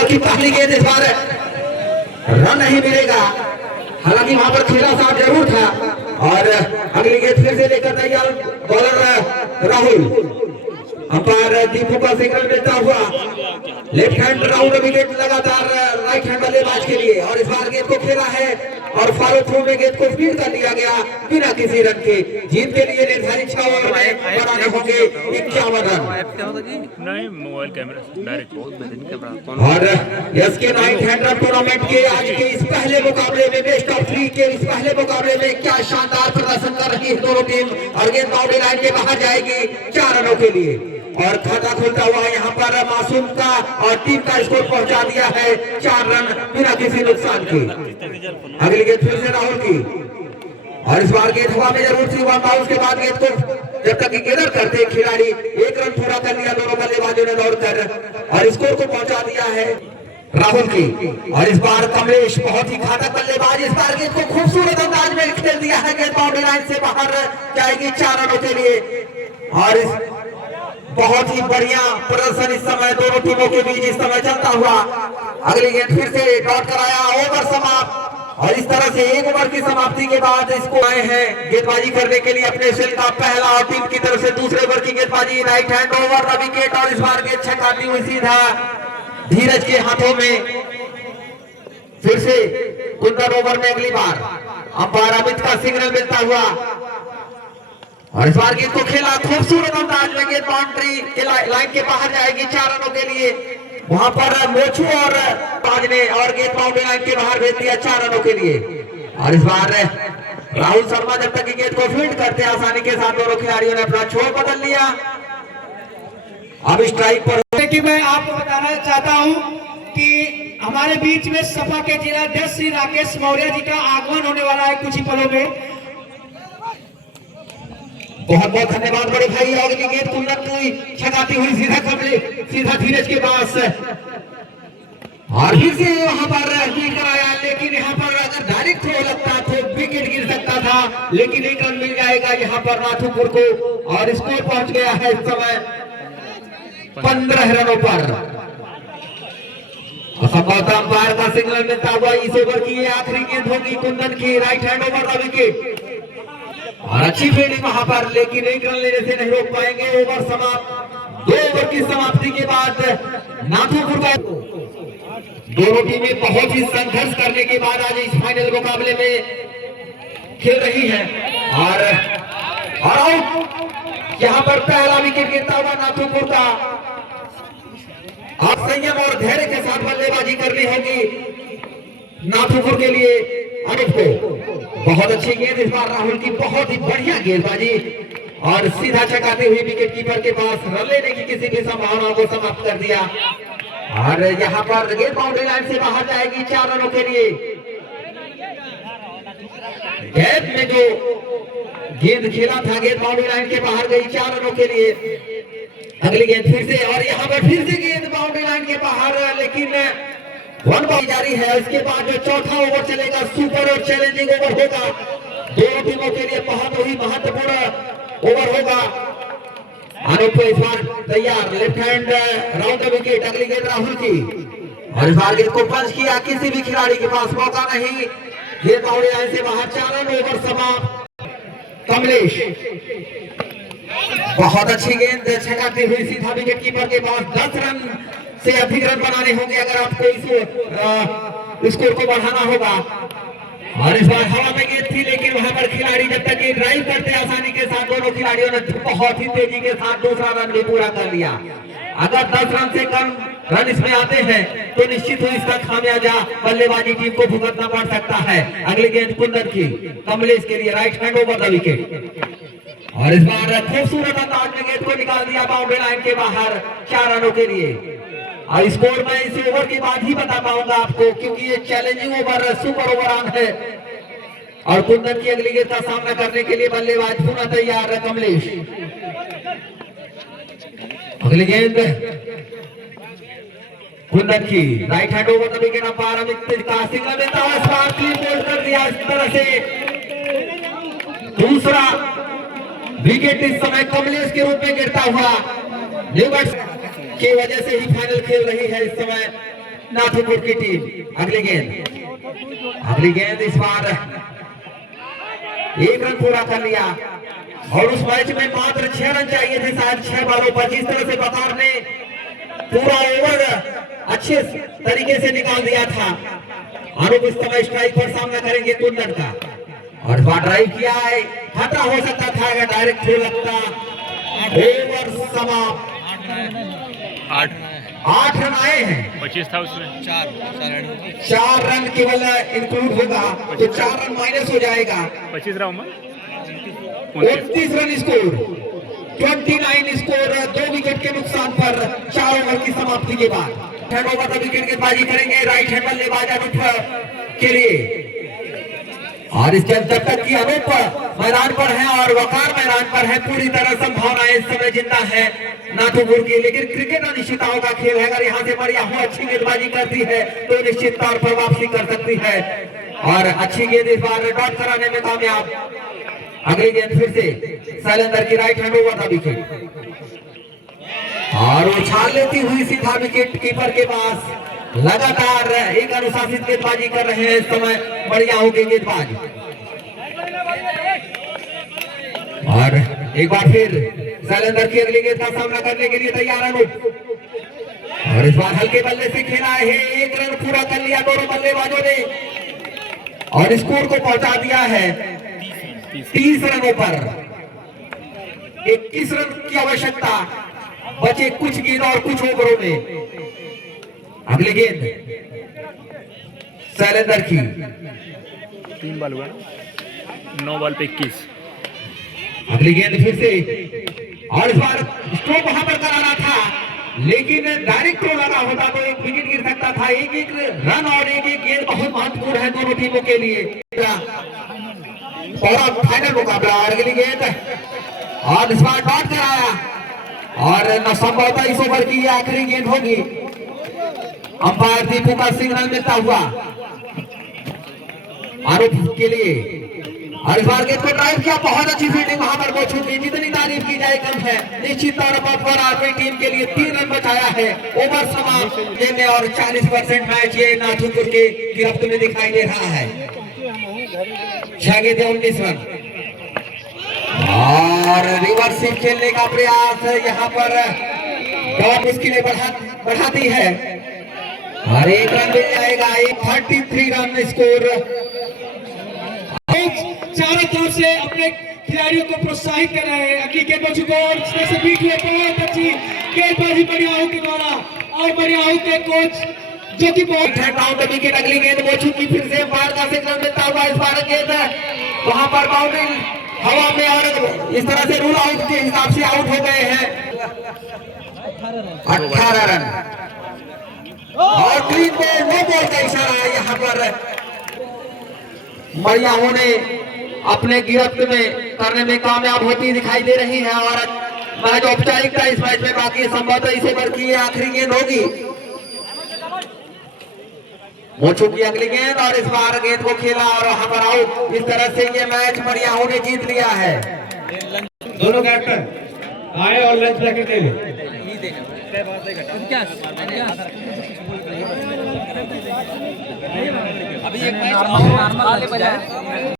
Over की पहली गेंद इस बार रन नहीं मिलेगा, हालांकि वहां पर खेला साफ जरूर था। और अगली गेंद फिर से लेकर तैयार बॉलर राहुल, अंपायर दीपू का सिग्नल मिलता हुआ लेफ्ट हैंड राउंड विकेट लगातार राइट हैंड बल्लेबाज के लिए। और इस बार गेंद को खेला है और फॉलो थ्रू में गेंद को फील्ड कर लिया गया बिना किसी रन के। जीत के लिए निर्धारित 6 ओवर में बनाने होंगे 51 रन। और इसके 9 हैंडर टूर्नामेंट के आज के इस पहले मुकाबले में, बेस्ट ऑफ 3 के इस पहले मुकाबले में क्या शानदार प्रदर्शन कर रही है दोनों टीम। और गेंद बाउंड्री लाइन के बाहर जाएगी 4 रनों के लिए। और खाता खुलता हुआ यहाँ पर मासूम का और टीम का स्कोर पहुंचा दिया है 4 रन बिना किसी नुकसान के। अगली गेंद फिर से राहुल की, और इस बार गेंद हवा में जरूर थी। 1 बाउंस के बाद गेंद को जब तक गेंदर करते खिलाड़ी 1 रन पूरा कर लिया दोनों बल्लेबाजों ने दौड़कर, और स्कोर को पहुंचा दिया है राहुल की। और इस बार कमलेश बहुत ही घातक बल्लेबाज, इस बार गेंद को खूबसूरत अंदाज में खेल दिया है। गेंद बाउंड्री लाइन से बाहर जाएगी 4 रनों के लिए। और बहुत ही बढ़िया प्रदर्शन इस समय दोनों टीमों के बीच इस समय चलता हुआ। अगली गेंद फिर से डॉट कराया, ओवर समाप्त। और इस तरह से 1 ओवर की समाप्ति के बाद इसको आए हैं गेंदबाजी करने के लिए अपने सेल का पहला, और टीम की तरफ से दूसरे ओवर की गेंदबाजी right hand over the wicket. और इस बार गेंद छकाती हुई सीधा धीरज के हाथों में। फिर से कुंदन ओवर में अगली बार अंपायर अमित का सिग्नल मिलता हुआ। और इस बार गेंद को खेला खूबसूरत अंदाज में, गेंद बाउंड्री के लाइन के बाहर जाएगी 4 रनों के लिए। वहां पर मोचू और ताज ने और गेंद बाउंड्री लाइन के बाहर भेज दिया 4 रनों के लिए। और इस बार राहुल शर्मा जब तक गेंद को फील्ड करते आसानी के साथ दोनों खिलाड़ियों ने अपना छोर बदल लिया। अब स्ट्राइक पर कि मैं आपको बताना चाहता हूं कि हमारे बीच में सपा के जिलाध्यक्ष श्री राकेश मौर्य जी का आगमन होने वाला है कुछ ही पलों में। बहुत बहुत धन्यवाद बड़े भाई। और गेंद कुंदन की छकाती हुई सीधा धीरज के पास, और फिर से वहां पर कराया, लेकिन यहाँ पर अगर डायरेक्ट थ्रो लगता तो विकेट गिर सकता था, लेकिन 1 रन मिल जाएगा यहाँ पर नाथुपुर को। और स्कोर पहुंच गया है इस समय 15 रनों पर। अंपायर का सिग्नल मिलता हुआ इस ओवर की आखिरी गेंद होगी कुंदन की, right hand over the wicket. और अच्छी फील्डिंग वहां पर, लेकिन 1 रन लेने से नहीं रोक पाएंगे। ओवर समाप्त। 2 ओवर की समाप्ति के बाद नाथुपुर का दोनों टीमें बहुत ही संघर्ष करने के बाद आज इस फाइनल मुकाबले में खेल रही हैं। और यहाँ पर पहला विकेट गिरता हुआ नाथुपुर का। आप संयम और धैर्य के साथ बल्लेबाजी करनी होगी नाथुपुर के लिए। अमित को बहुत अच्छी गेंद इस बार राहुल की, बहुत ही बढ़िया गेंदबाजी, और सीधा चकाते हुए विकेट कीपर के पास रन लेने की किसी भी संभावना को समाप्त कर दिया। और यहाँ पर गेंद बाउंड्री लाइन से बाहर जाएगी 4 रनों के लिए। गैप में जो गेंद खेला था गेंद बाउंड्री लाइन के बाहर गई 4 रनों के लिए। अगली गेंद फिर से, और यहाँ पर फिर से गेंद बाउंड्री लाइन के बाहर, लेकिन 1 बॉल जारी है। इसके बाद जो चौथा ओवर चलेगा सुपर और चैलेंजिंग ओवर होगा दोनों टीमों के लिए, बहुत ही महत्वपूर्ण ओवर होगा। अनूप इस बार तैयार, left hand round the wicket. अगली गेंद राहुल की, और इस बार गेंद को पंच किया, किसी भी खिलाड़ी के पास मौका नहीं। गेंद बाउंड्री लाइन से बाहर 4 रन, ओवर समाप्त। कमलेश बहुत अच्छी गेंद छकाती हुई सीधा विकेट कीपर के पास। 10 रन से अधिक रन बनाने होंगे अगर आपको इस स्कोर को बढ़ाना होगा। और इस बार हवा में गेंद थी, लेकिन वहां पर खिलाड़ी जब तक ये ड्राइव करते आसानी के साथ दोनों खिलाड़ियों ने बहुत ही तेजी के साथ दूसरा रन भी पूरा कर लिया। अगर 10 रन से कम रन इसमें आते हैं तो निश्चित ही इसका खामियाजा बल्लेबाजी टीम को भुगतना पड़ सकता है। अगली गेंद कुंदन की, कमलेश के लिए right hand over the wicket. और इस बार खूबसूरत अंदाज में गेंद को निकाल दिया बाउंड्री लाइन के बाहर 4 रनों के लिए। और स्कोर मैं इस ओवर के बाद ही बता पाऊंगा आपको, क्योंकि ये challenging over super over on है। और कुंदन की अगली गेंद का सामना करने के लिए बल्लेबाज पुनः तैयार है कमलेश। अगली गेंद कुंदन की, right hand over the wicket. Umpire Amit का सिग्नल देता हुआ इस बार क्लीन बोल्ड कर दिया। इस तरह से दूसरा विकेट इस समय कमलेश के रूप में गिरता हुआ न्यूबर्ट्स की वजह से ही फाइनल खेल रही है इस समय नाथुपुर की टीम। अगली गेंद इस बार 1 रन पूरा कर लिया और उस मैच में मात्र 6 रन चाहिए थे शायद 6 बॉलों पर। जिस तरह से बकार ने पूरा ओवर अच्छे तरीके से निकाल दिया था। अनूप इस समय स्ट्राइक पर सामना करेंगे कुंदन का और इस बार ड्राइव किया है, खतरा हो सकता था अगर डायरेक्ट थ्रो लगता। ओवर समाप्त। 8 रन आए हैं, 25 था उसमें 4 रन केवल इंक्लूड होगा तो 4 रन माइनस हो जाएगा। 25 रहा हूँ 29 रन स्कोर, 29 स्कोर, 2 विकेट के नुकसान पर 4 ओवर की समाप्ति के बाद ओवर विकेट गेंदबाजी करेंगे राइट हैंड बल्लेबाज अनूप के लिए। और इस जब तक की अनूप मैदान पर है और वकार मैदान पर है, पूरी तरह संभावनाएं इस समय जिंदा है नाथुपुर की। लेकिन क्रिकेट अनिश्चितताओं का खेल है, अगर यहाँ से बढ़िया हो अच्छी गेंदबाजी करती है तो निश्चित तौर पर वापसी कर सकती है और अच्छी गेंद इस बार डॉट कराने में कामयाब। अगली गेंद फिर से शैलेंद्र की right hand over the wicket और उछाल लेती हुई सीधा विकेट कीपर के पास। लगातार एक अनुशासित गेंदबाजी कर रहे हैं इस समय बढ़िया हो गई गेंदबाज। और एक बार फिर शैलेंद्र की अगली गेंद का सामना करने के लिए तैयार अनूप और इस बार हल्के बल्ले से खेला है, 1 रन पूरा कर लिया दोनों बल्लेबाजों ने और स्कोर को पहुंचा दिया है 30 रनों पर। 21 रन की आवश्यकता, बचे कुछ गेंद और कुछ ओवरों में। अगली गेंद शैलेंद्र की 3 बॉल हुआ, 9 बॉल पे 21। अगली गेंद फिर से और इस बार स्ट्रोक वहां पर कराना था लेकिन डायरेक्ट थ्रो लगा होता तो 1 विकेट गिर सकता था। एक रन और एक गेंद बहुत महत्वपूर्ण है दोनों टीमों के लिए। और फाइनल मुकाबला और अगली गेंद और इस बार डॉट कराया और संभवतः इस ओवर की आखिरी गेंद होगी। अंपायर दीपू का सिग्नल मिलता हुआ आरोप के लिए और इस बार गेंद को ड्राइव किया, बहुत अच्छी फील्डिंग वहां पर मौजूद थी, जितनी तारीफ की जाए कम है। निश्चित तौर पर आर्मी टीम के लिए 3 रन बचाया है ओवर समाप्त में और 40% मैच ये नाथुपुर के गिरफ्त में दिखाई दे रहा है। 6 गेंदें 19 रन और रिवर्स खेलने का प्रयास यहाँ पर बहुत मुश्किलें बढ़ाती है और 1 रन मिल जाएगा। 33 रन स्कोर। चारों तरफ से अपने खिलाड़ियों को प्रोत्साहित कर रहे हैं। अगली गेंद से बीट हुए, बहुत अच्छी गेंदबाजी बढ़िया के द्वारा और बढ़िया के कोच जो कि बहुत विकेट। अगली गेंद मोचू की फिर से बार का सिग्नल मिलता हुआ इस बार गेंद वहां पर बाउंड्री हवा में और इस तरह से रूल आउट के हिसाब से आउट हो गए हैं। 18 रन और ग्रीन बॉल, नो बॉल का इशारा है यहाँ पर। बढ़िया होने अपने गिरफ्त में करने में कामयाब होती दिखाई दे रही है और मैच औपचारिकता इस मैच में बाकी संभवतः इस ओवर की आखिरी गेंद होगी। मोचू की अगली गेंद और इस बार गेंद को खेला और वहां पर आउट। इस तरह से ये मैच बढ़िया होने जीत लिया है। दोनों कैप्टन आए और लंच ब्रेक ले लें। अभी एक मैच